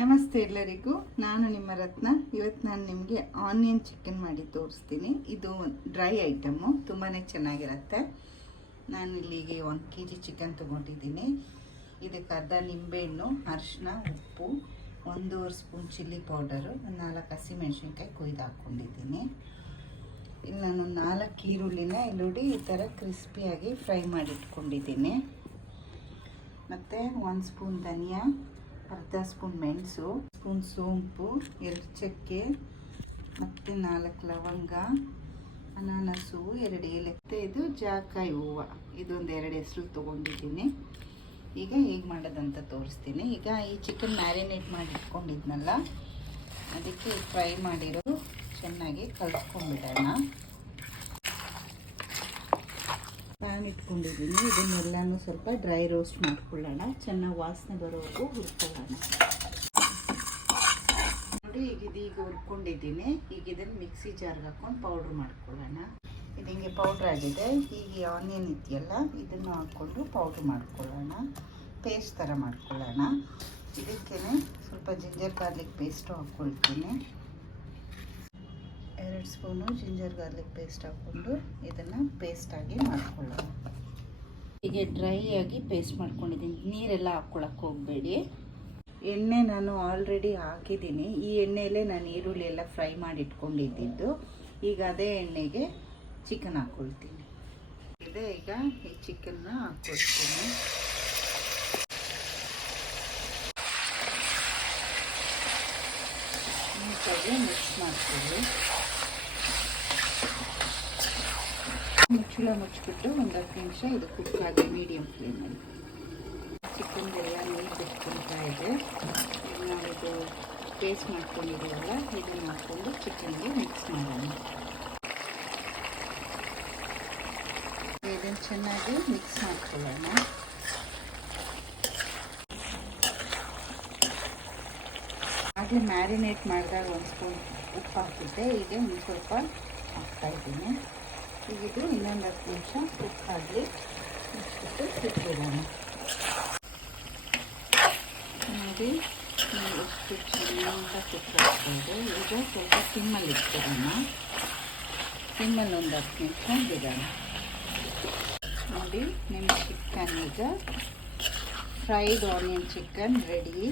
ನಮಸ್ತೆ ಎಲ್ಲರಿಗೂ, ನಾನು ನಿಮ್ಮ ರತ್ನ. ಇವತ್ತು ನಾನು ನಿಮಗೆ ಆನಿಯನ್ ಚಿಕನ್ ಮಾಡಿ ತೋರಿಸ್ತೀನಿ. ಇದು ಡ್ರೈ ಐಟಮು, ತುಂಬಾ ಚೆನ್ನಾಗಿರುತ್ತೆ. ನಾನು ಇಲ್ಲಿಗೆ 1 kg ಚಿಕನ್ ತೊಗೊಂಡಿದ್ದೀನಿ. ಇದಕ್ಕೆ ಅರ್ಧ ನಿಂಬೆಹಣ್ಣು, ಅರಿಶಿನ, ಉಪ್ಪು, 1.5 ಸ್ಪೂನ್ ಚಿಲ್ಲಿ ಪೌಡರು, 4 ಹಸಿಮೆಣಸಿನ್ಕಾಯಿ ಕೊಯ್ದು ಹಾಕ್ಕೊಂಡಿದ್ದೀನಿ. ಇಲ್ಲಿ ನಾನು 4 ಈರುಳ್ಳಿನ ನೋಡಿ ಈ ಥರ ಕ್ರಿಸ್ಪಿಯಾಗಿ ಫ್ರೈ ಮಾಡಿ ಇಟ್ಕೊಂಡಿದ್ದೀನಿ. ಮತ್ತು 1 ಸ್ಪೂನ್ ಧನಿಯಾ, ಅರ್ಧ ಸ್ಪೂನ್ ಮೆಣಸು, ಸ್ಪೂನ್ ಸೋಂಪು, 2 ಚಕ್ಕೆ ಮತ್ತು 4 ಲವಂಗ, ಅನಾನಸು, 2 ಏಲಕ್ಕಿ, ಇದು ಜಾಕಾಯಿ ಹೂವು, ಇದೊಂದು 2 ಹೆಸರು ತೊಗೊಂಡಿದ್ದೀನಿ. ಈಗ ಹೇಗೆ ಮಾಡೋದಂತ ತೋರಿಸ್ತೀನಿ. ಈಗ ಈ ಚಿಕನ್ ಮ್ಯಾರಿನೇಟ್ ಮಾಡಿ ಇಟ್ಕೊಂಡಿದ್ನಲ್ಲ, ಅದಕ್ಕೆ ಫ್ರೈ ಮಾಡಿರೋ ಚೆನ್ನಾಗಿ ಕಲಿಸ್ಕೊಂಡ್ಬಿಡೋಣ. ಪ್ಯಾನ್ ಇಟ್ಕೊಂಡಿದ್ದೀನಿ. ಇದನ್ನೆಲ್ಲನೂ ಸ್ವಲ್ಪ ಡ್ರೈ ರೋಸ್ಟ್ ಮಾಡ್ಕೊಳ್ಳೋಣ. ಚೆನ್ನಾಗಿ ವಾಸನೆ ಬರೋವರೆಗೂ ಹುರ್ಕೊಳ್ಳೋಣ. ನೋಡಿ, ಈಗ ಹುರ್ಕೊಂಡಿದ್ದೀನಿ. ಈಗ ಇದನ್ನು ಮಿಕ್ಸಿ ಜಾರ್ಗೆ ಹಾಕ್ಕೊಂಡು ಪೌಡ್ರ್ ಮಾಡ್ಕೊಳ್ಳೋಣ. ಇದು ಹಿಂಗೆ ಪೌಡ್ರ್ ಆಗಿದೆ. ಈಗ ಆನಿಯನ್ ಇದೆಯಲ್ಲ, ಇದನ್ನು ಹಾಕ್ಕೊಂಡು ಪೌಡ್ರ್ ಮಾಡ್ಕೊಳ್ಳೋಣ. ಪೇಸ್ಟ್ ಥರ ಮಾಡ್ಕೊಳ್ಳೋಣ. ಇದಕ್ಕೇ ಸ್ವಲ್ಪ ಜಿಂಜರ್ ಗಾರ್ಲಿಕ್ ಪೇಸ್ಟು ಹಾಕ್ಕೊಳ್ತೀನಿ. 2 ಸ್ಪೂನು ಜಿಂಜರ್ ಗಾರ್ಲಿಕ್ ಪೇಸ್ಟ್ ಹಾಕ್ಕೊಂಡು ಇದನ್ನು ಪೇಸ್ಟಾಗಿ ಮಾಡ್ಕೊಳ್ಳೋಣ. ಹೀಗೆ ಡ್ರೈ ಆಗಿ ಪೇಸ್ಟ್ ಮಾಡ್ಕೊಂಡಿದ್ದೀನಿ. ನೀರೆಲ್ಲ ಹಾಕ್ಕೊಳಕ್ಕೆ ಹೋಗಬೇಡಿ. ಎಣ್ಣೆ ನಾನು ಆಲ್ರೆಡಿ ಹಾಕಿದ್ದೀನಿ. ಈ ಎಣ್ಣೆಯಲ್ಲೇ ನಾನು ಈರುಳ್ಳಿ ಎಲ್ಲ ಫ್ರೈ ಮಾಡಿ ಇಟ್ಕೊಂಡಿದ್ದು. ಈಗ ಅದೇ ಎಣ್ಣೆಗೆ ಚಿಕನ್ ಹಾಕ್ಕೊಳ್ತೀನಿ. ಈಗ ಈ ಚಿಕನ್ನ ಹಾಕ್ಕೊಳ್ತೀನಿ. ನೀಟಾಗಿ ಮಿಕ್ಸ್ ಮಾಡ್ತೀವಿ. ಮುಚ್ಚಳ ಮುಚ್ಚಿಬಿಟ್ಟು 1 10 ನಿಮಿಷ ಇದು ಕುಕ್ ಆಗಿ ಮೀಡಿಯಂ ಫ್ಲೇಮಲ್ಲಿ. ಚಿಕನ್ಗೆಲ್ಲ ನೀರು ಬಿಟ್ಕೊಳ್ತಾ ಇದೆ. ಈಗ ನಾವಿದು ಪೇಸ್ಟ್ ಮಾಡ್ಕೊಂಡಿದ್ದೀವಲ್ಲ, ಇದನ್ನು ಹಾಕ್ಕೊಂಡು ಚಿಕನ್ಗೆ ಮಿಕ್ಸ್ ಮಾಡೋಣ. ಇದನ್ನು ಚೆನ್ನಾಗಿ ಮಿಕ್ಸ್ ಮಾಡ್ಕೊಳ್ಳೋಣ. ಹಾಗೆ ಮ್ಯಾರಿನೇಟ್ ಮಾಡಿದಾಗ 1 ಸ್ಪೂನ್ ಉಪ್ಪು ಹಾಕಿದ್ದೆ. ಈಗ ಒಂದು ಸ್ವಲ್ಪ ಹಾಕ್ತಾಯಿದ್ದೀನಿ. ಈಗ ಇದು ಇನ್ನೊಂದು 10 ನಿಮಿಷ ಕುಕ್ ಆಗಲಿ, ಮುಚ್ಚಿಬಿಟ್ಟು ಇಟ್ಬಿಡೋಣ. ನೋಡಿ, ಎಷ್ಟು ಚೆನ್ನಾಗಿ ಕುಕ್ ಆಗ್ತಾಯಿದೆ. ಈಗ ಸ್ವಲ್ಪ ಸಿಮ್ಮಲ್ಲಿ ಇಟ್ಬಿಡೋಣ. ಸಿಮ್ಮಲ್ಲಿ ಒಂದು 10 ನಿಮಿಷ ಬಿಡೋಣ. ನೋಡಿ, ನಿಮ್ಮ ಚಿಕನ್ ಈಗ ಫ್ರೈಡ್ ಆನಿಯನ್ ಚಿಕನ್ ರೆಡಿ.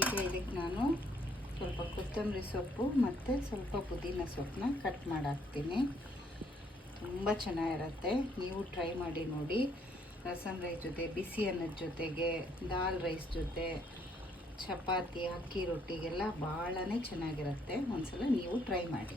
ಈಗ ಇದಕ್ಕೆ ನಾನು ಸ್ವಲ್ಪ ಕೊತ್ತಂಬರಿ ಸೊಪ್ಪು ಮತ್ತು ಸ್ವಲ್ಪ ಪುದೀನ ಸೊಪ್ಪನ್ನ ಕಟ್ ಮಾಡಿ ಹಾಕ್ತೀನಿ. ತುಂಬ ಚೆನ್ನಾಗಿರುತ್ತೆ. ನೀವು ಟ್ರೈ ಮಾಡಿ ನೋಡಿ. ರಸಮ್ ರೈಸ್ ಜೊತೆ, ಬಿಸಿ ಅನ್ನದ ಜೊತೆಗೆ, ದಾಲ್ ರೈಸ್ ಜೊತೆ, ಚಪಾತಿ, ಅಕ್ಕಿ ರೊಟ್ಟಿಗೆಲ್ಲ ಭಾಳನೇ ಚೆನ್ನಾಗಿರುತ್ತೆ. ಒಂದ್ಸಲ ನೀವು ಟ್ರೈ ಮಾಡಿ.